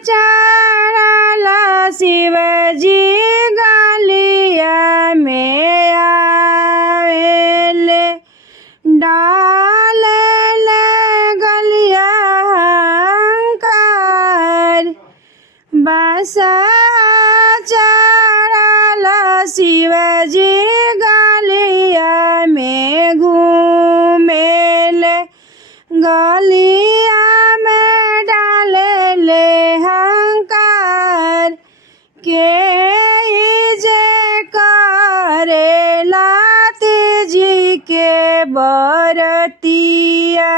चढ़ल शिवजी गलिया में आवेले, डालेले गलिया हंकार। बसा चढ़ल शिवजी गलिया में घूमेले, गलिया में डालेले हंकार। के जे करेला तीजी के बरतिया,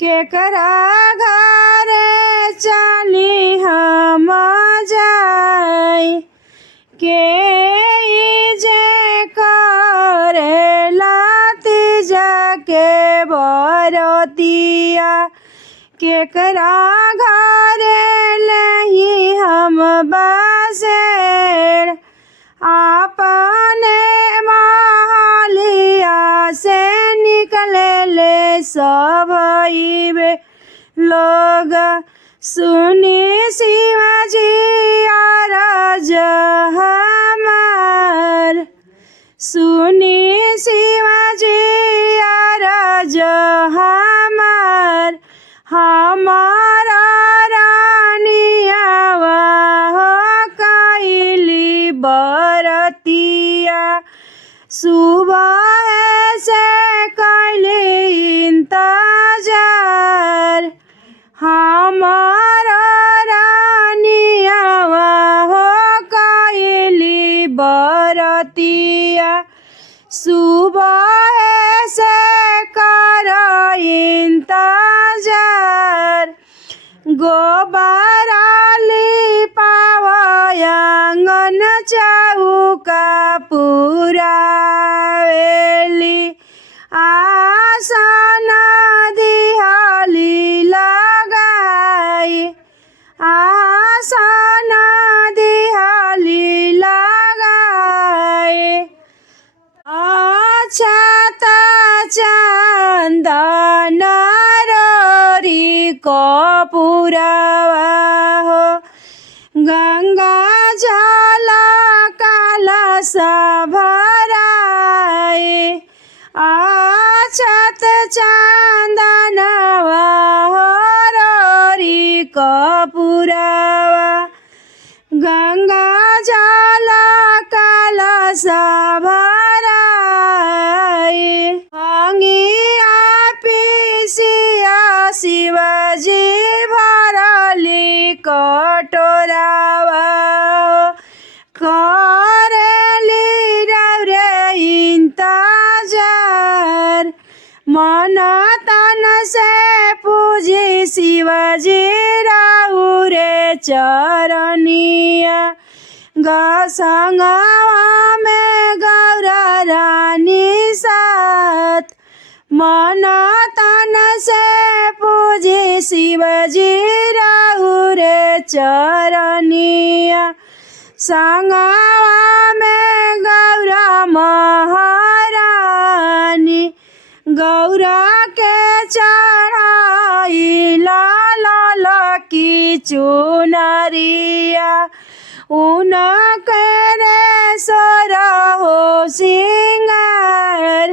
केकरा घरे चली हम जाई। के जे करेला तीजा के बरतिया, केकरा घरे लही हम बसेर। अपने महलिया से निकलेले सभइबे लोग, सुनी शिवजी अरज हमार। सुनी शिवजी अरज हमार, हमारा रानियावा हो कैली बरतिया। सुबह से कैली इंतजार, हमारा रानियावा हो कैली बरतिया। सुबह से कर इंतजार, गोबराली पावयांगन चौका पुरावेली। आसन दिहली लगाई, आसन दिहली लगाई। अक्षत चंदन रोरी कपूरवा हो, गंगा जल कलश भराए। अक्षत चंदनवा हो रोरी कपूरवा, गंगा जल कलश भराए। भांगिया पीसिया शिवजी भरली कटोरावा, करेली रौरे इंतजार। मन तन से पूजी शिवजी रौरे चरनिया, संगवा में गौरा रानी साथ। मन तन से पूजी शिवजी रौरे चरनिया, संगवा में गौरा महारानी। गौरा के चढ़ाई लाल की चुनरिया, उनके सोर हो सिंगार।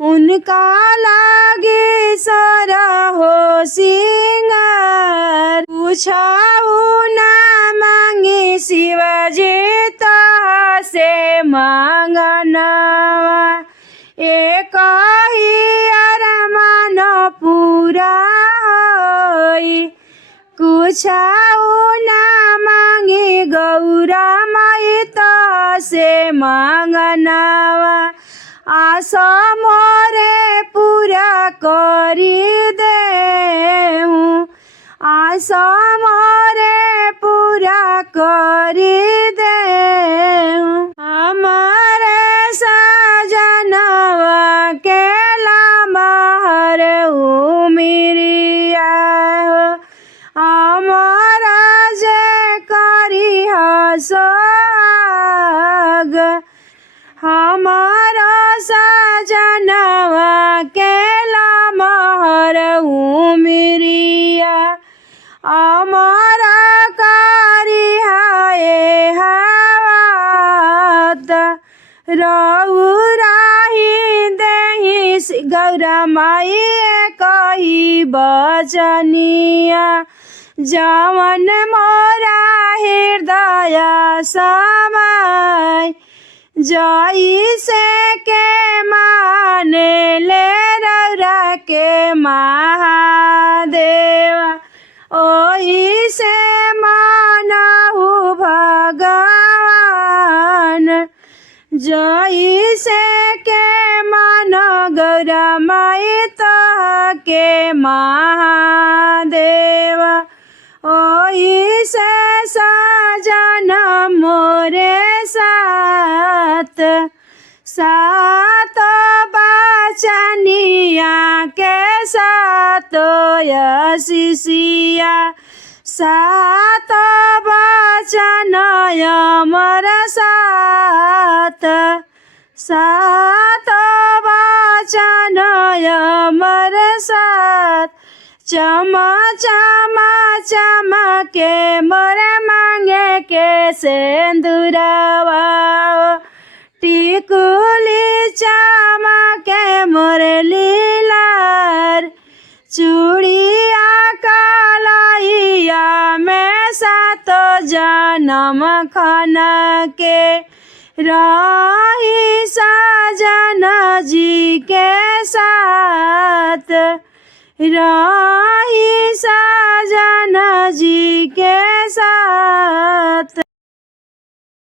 उनका लागी सोर हो सिंगार। पूछाऊ ना मांगी शिवजी तहा से मांगनवा, एक ही अरमान पूरा होई। कुछाऊ ना मांगी गौरा माई तहा से मांगनवा, आस मोरे पूरा करी देहूँ। आस मोरे पूरा करी देहूँ। हमारे सजनवा के लमहर उमिरिया हो, हमारा जे करी सोहाग। हमारा सजनवा के लमहर उमिरिया, माई कही बचनिया जवन मोरा हृदय समाय जइसे के माने ले रौरा के महादेव ओही से मानहु भगवान जइसे के मान गौरा माई के महादेव ओही से सजन मोरे साथ सात बचनिया के साथ यशिषिया सात बचन अमर सात सात बचन अमर सात चमा चमा चमके मोर मांगे के सिंदूरवा टिकुली चमके मोर लीलार चूड़िया कलैया में सात जन्म खन के रही सजन जी के साथ रही सजन जी के साथ।